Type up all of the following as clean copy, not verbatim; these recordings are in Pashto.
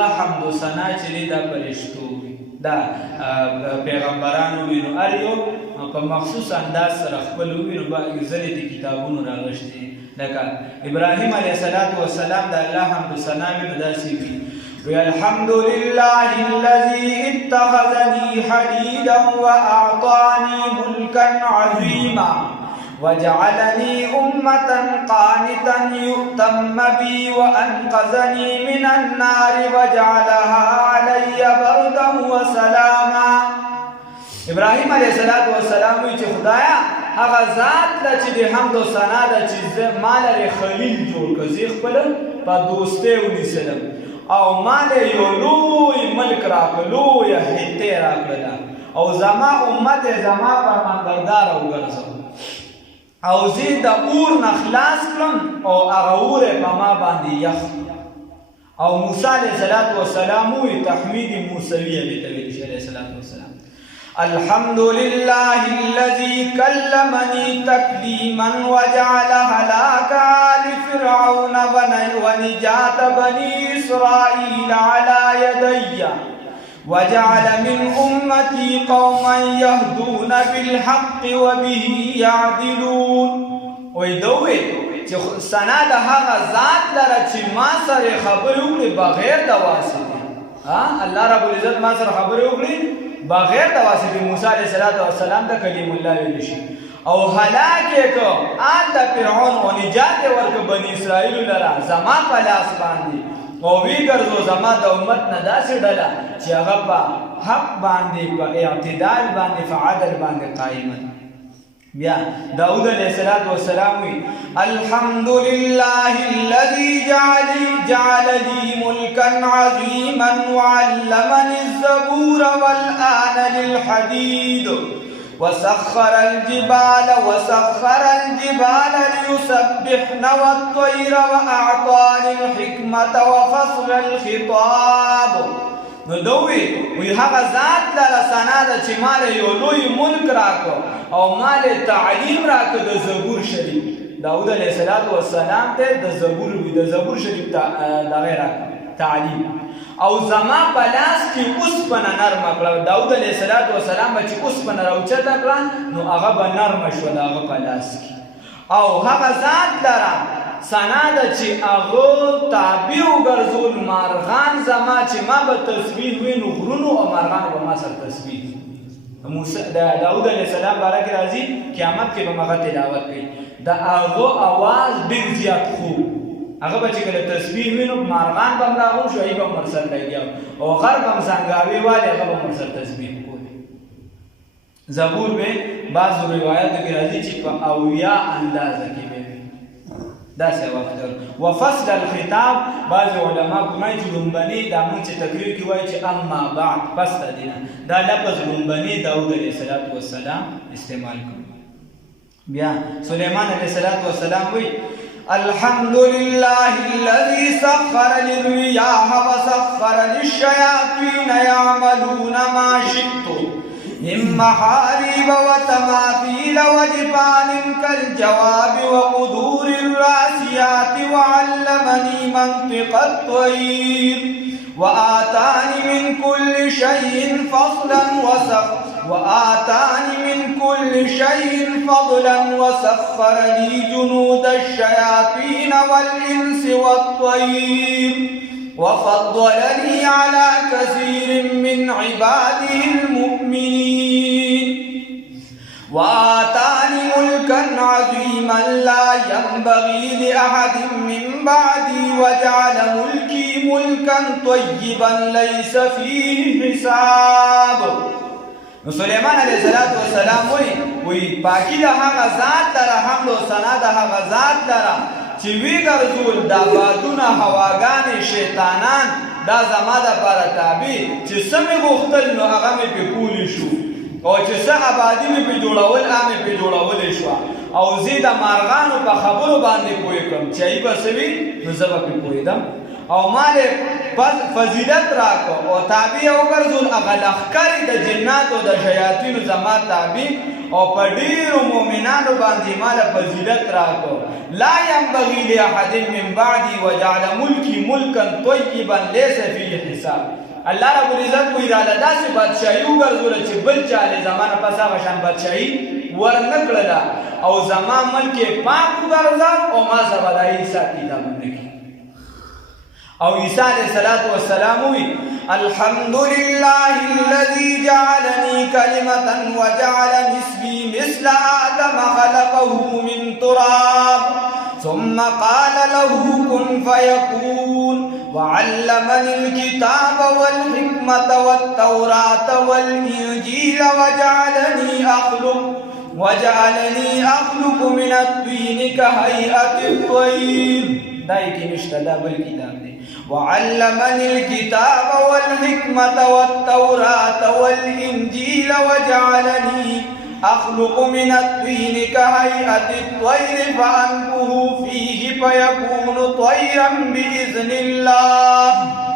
الله حمد و ثنا چې دی دا فرشتو وي دا پیغمبرانو وي نو هر یو په مخصوص انداز سره خپل وي نو ځینې د کتابونو راغشتي لکه ابراهیم علیه السلام د الله حمد و ثنا وي نو داسې وي الحمد لله الذي اتخذني حديدا وأعطاني ملكا عظيما وجعلني أمة قانتا يؤتم بي وأنقذني من النار وجعلها علي بردا وسلاما. ابراهیم علیه السلام وی چې خدایا هغه ذات له چې د حمد و ثنا د چې ما لرې خلیل جوړ کړ زه خپل په دوستۍ ونیسلم او ما له یو لوی ملک راکړ لویه حتې راکړله او زما امت یې زما فرمانبرداره وګرځول او زه د اور نه خلاص کړم او هغه اور یې په ما باندې یخ او موسی علیه السلام وی تحمید موسوي هغې ته ویل شي علیه السلام الحمد لله الذي كلمني تكليما وجعل هلاك آل فرعون ونجاة بني إسرائيل على يدي وجعل من أمتي قوما يهدون بالحق وبه يعدلون. ويدوي چې ثنا د هغه ذات لره چې ما سره خبرې وکړي بغیر د واسطې الله رب العزت ما سره خبرې وکړي بغیر د واسطې موسی علیه السلام د کلیم الله ویل شي او هلاک یې کړ آل د فرعون او نجات یې ورکړ بني اسرائیلو لره زما په لاس باندې او وی ګرځو زما د امت نه داسې ډله چې هغه په حق باندې په اعتدال باندې په عدل باندې قایمه. بیا داود علیه السلام وی الحمد لله الذي جعل لي ملكا عظيما وعلمني الزبور والآن للحديد وسخر الجبال ليسبحن والطير وأعطاني الحكمة وفصل الخطاب. نو دوی وی هغه ذات لره ثنا ده چې ما له یو لوی ملک راکړ او ما له تعلیم راکړ د زبور شریف. داود علیه السلام ته د زبور شریف دغه راکړ تعلیم او زما په لاس کې اوسپنه نرمه کړه. داود علیه السلام به چې اوسپنه راوچته کړه نو هغه به نرمه شوه د هغه په لاس کې او هغه ذات لره ثنا ده چې هغه تابع وګرځول مارغان زما چې ما به تسبیح وي نو غرونو او مارغانو به ما سره تسبیح. داود علیه السلام باره کې راځي قیامت کې به هغه تلاوت کوي د هغه اواز ډېر زیات خوب هغه به چې کله تسبیح وي نو مارغان به هم راغون شو هغه به هم ورسره لګیا او غر به هم زنګاوې والي هغه به هم ورسره تسبیح کوي. زبور به بعضو روایاتو کې راځي چې په اویا اندازه کې به داسې وخت وفصل الخطاب. بعض علما کومای چې لومبني دا موږ چې تقریر کې وایي چې اما بعد پس د دینه دا لفظ لومبني داود علیه السلام استعمال کړ. بیا سلیمان علیه السلام وی الحمد لله الذي سخر للرياح وسخر للشياطين يعملون ما شئتم من محاريب وتماثيل وجفان كالجواب وقدور الراسيات وعلمني منطق الطير وآتاني من كل شيء فضلا وسخر لي جنود الشياطين والإنس والطير وفضلني على كثير من عباده المؤمنين وآتاني ملكا عظيما لا ينبغي لأحد من بعدي وجعل ملكي ملكا طيبا ليس فيه حساب. نو سلیمان علیه السلام وی پاکی د هغه ذات لره حمد و ثنا د هغه ذات لره چې وی ګرځول دا بادونه هواګانې شیطانان دا زما دپاره تابع چې څه مې غوښتل نو هغه مې پې کولی شو او چې څه ابادي مې پې جوړول هغه مې پې جوړولی شوه او زه د مارغانو په خبرو باندې پوه کړم چې ای به څه وي نو زه به پې پوهېدم او ما فضیلت راکو او تابع وګرځول هغه لښکرې د جناتو د شیاطینو زما تابع او په ډېرو مؤمنانو باندې ماله فضیلت راکو لا ينبغي لأحد من بعدي وجعل ملكي ملكا طيبا ليس فيه حساب الله رب العزت وی را داسې بادشاهي وګرځوله چې بل چا له زمانه پس هغه شان بادشاهي ورنکړله او زما ملک پاک وګرځاو او ما سبا د عیسی کتاب نکړي او عیسی علیہ الصلوۃ والسلام وی الحمد لله الذي جعلني كلمة وجعل مثلي مثل آدم خلقه من تراب ثم قال له كن فيكون وعلمني الكتاب والحكمة والتوراة والإنجيل وجعلني أخلق من الطين كهيئة الطير دايكي نشتدا بالكتاب دي وعلمني الكتاب والحكمة والتوراة والإنجيل وجعلني أخلق من الطين كهيئة الطير فأنفخ فيه فيكون طيرا بإذن الله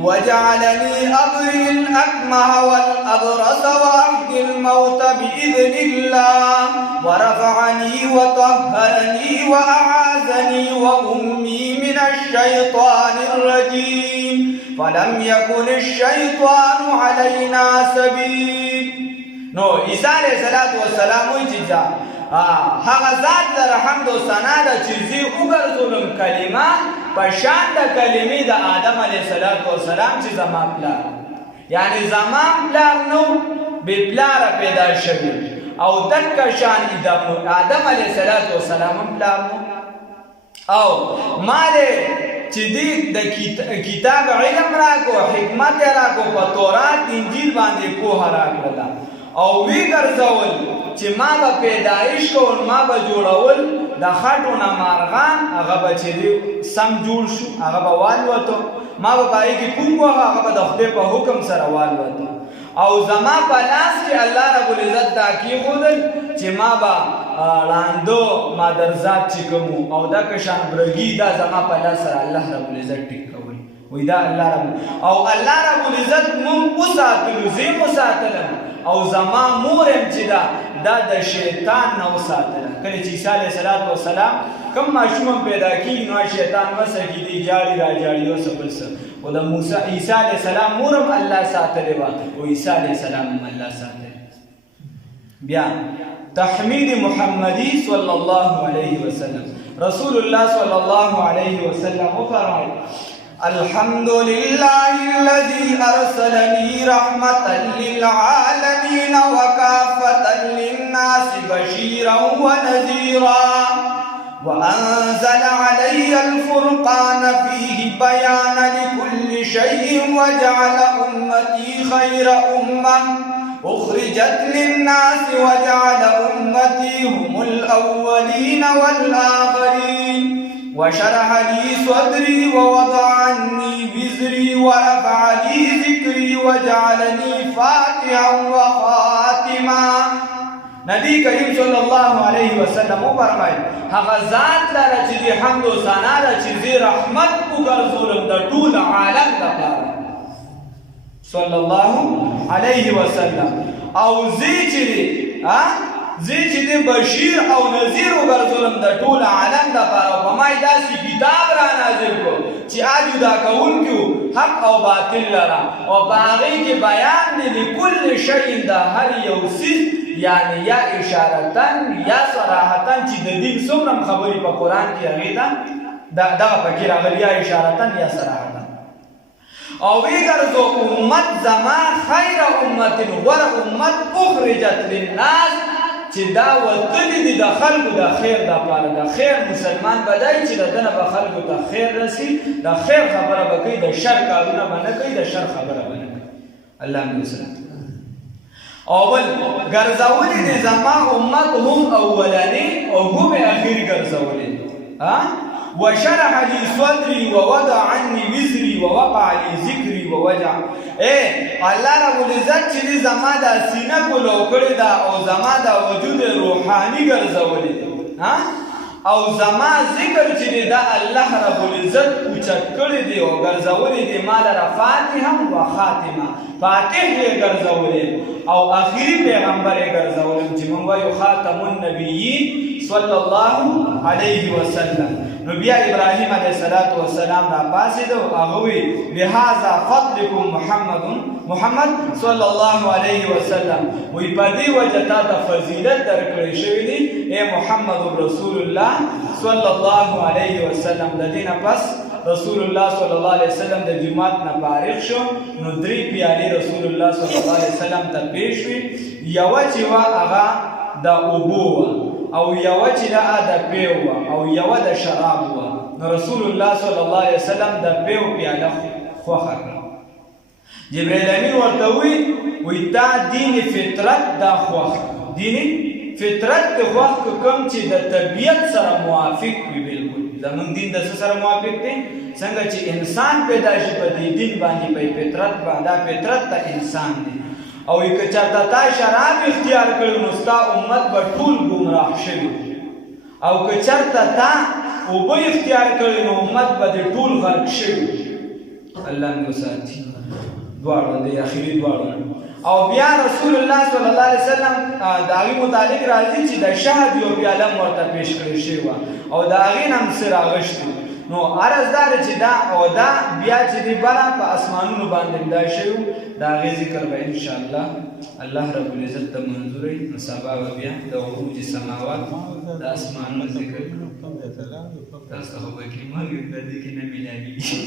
وجعلني أبرئ الأكمه والأبرص وأحيي الموت بإذن الله ورفعني وطهرني وأعاذني وأمي من الشيطان الرجيم فلم يكن الشيطان علينا سبيل نو عیسی علیہ السلام وی چې هغه ذات لره حمد او ثنا ده چې زه وګرځولم کلمه په شان د کلمې د آدم علیه السلام چې زما پلار یعنی زما پلار نو بې پلاره پیدا شوي او دکه شان آدم علیه السلام هم پلار نو او ما چې دې د کتاب علم راکو حکمت راکو په تورات انجیل باندې پوهه راکړله او وی ګرځول چې ما به پیدایش کول ما به جوړول د خټو نه مارغان هغه به چې سم جوړ شو هغه به والوتو ما به پای کې کوم وغه هغه به د خدای په حکم سره والوتو او زما په لاس کې الله رب العزت دا کېښودل چې ما به ړانده مادرزاد چې کوم او دا کشان برګي دا زما په لاس سره الله رب العزت ټیک کوي وی دا الله رب او الله رب العزت مونږ وساتلو زه مو ساتلم او زما مورم چې دا د شیطان نه وساتله کله چې عیسی علیه السلام کوم ماشوم پیدا کیږي نو شیطان وسه کی دی جاری را جاری او سبس او د موسی عیسی علیه السلام مورم الله ساتلی و او عیسی علیه السلام الله ساتلی بیا تحمید محمدی صلی الله علیه وسلم رسول الله صلی الله علیه وسلم فرمایي الحمد لله الذي أرسلني رحمة للعالمين وكافة للناس بشيرا ونذيرا وأنزل علي الفرقان فيه بيان لكل شيء وجعل أمتي خير أمة أخرجت للناس وجعل أمتي هم الأولين والآخرين وشرح لي صدري ووضع عني وزري ورفع لي ذكري وجعلني فاتحا وخاتما نبی کریم صلی الله علیه وسلم فرمایي هغه ذات لره چې حمد او ثنا ده چې رحمت وګرځولم د ټول عالم لپاره صلی الله علیه وسلم او زه چې بشیر او نذیر وګرځولم د ټول عالم لپاره په ما داسې کتاب را نازل کړ چې اجدا کوونکو حق او باطل لره او په هغې کې بیان دی لکل شی د هر یو څیز یعنی یا اشارتن یا صراحتن چې د دین څومره خبرې په قرآن کې هغې ده دغه پکې راغلي یا اشارتن یا صراحتن او وګرځو امت زما خیر امت غوره امت اخرجت للناس چې دا وتلی دي د خلکو د خیر دپاره د خیر مسلمان بدای چې دنه به خلکو ته خیر رسي د خیر خبره به کوي د شر کارونه به نه کوي د شر خبره به نه کوي الله مو وسلم اول ګرځولې دي زما امت هم اولنی او هم اخیر ګرځولې وشرح لي صدري ووضع عني وزري ووقع لي ذكري ووجع الله رب العزت چې زما د سینه کولو کړی دا او زما د وجود روحاني ګرځولې او زما ذکر چې دی دا الله رب العزت اوچت کړی دی او ګرځولی دی ما لره فاتحه و خاتمه فاتح یې ګرځولی او آخري پیغمبر یې ګرځولی چې موږ وایو خاتم النبیین صلی الله علیه وسلم. نو بیا ابراهیم علیه السلام را پاسېد او هغه وی بهذا فضلکم محمد صلی الله علیه وسلم وی په دې وجه تا ته فضیلت درکړی شوی دی اے محمد رسول الله صلی الله علیه وسلم. د دې نه پس رسول الله صلی الله علیه وسلم د جماعت نه فارغ شو نو درې پیالې رسول الله صلی الله علیه وسلم ته پیش وی یوه چې وه هغه د اوبو وه او یوه چې د پیو وه او یوه د شراب وه. نو رسول الله صلی الله علیه وسلم د پیو پیاله خوښه کړه. جبرائیل امین ورته وی تا دین فطرت دا خوښ دین فطرت د خوښ کوم چې د طبیعت سره موافق وي. بالکل زمونږ دین د څه سره موافق دی؟ څنګه چې انسان پیدا شي په دې دین باندې په فطرت باندې دا فطرت ته انسان دی. او که چېرته تا شراب اختیار کړی نو ستا امت به ټول ګمراه شوي او که چېرته تا اوبه اختیار کړی نو امت به دې ټول غرق شوي. الله مې وساتي دواړه د اخري دواړه. او بیا رسول الله صلی الله علیه وسلم د هغې متعلق راځي چې د شهد یو پیاله هم ورته پیش کړې شوې وه او د هغې نه هم څه راغشتي. نو عرض دا دی چې دا او دا بیا چې دی بره په اسمانونو باندې دا شوي د هغې ذکر به انشاءالله الله رب العزت ته منظور وي. نو سبا به بیا د عروج سماوات د اسمانونو ذکر تاسو ته خو به کې مرګ په دې کې نه میلاویږي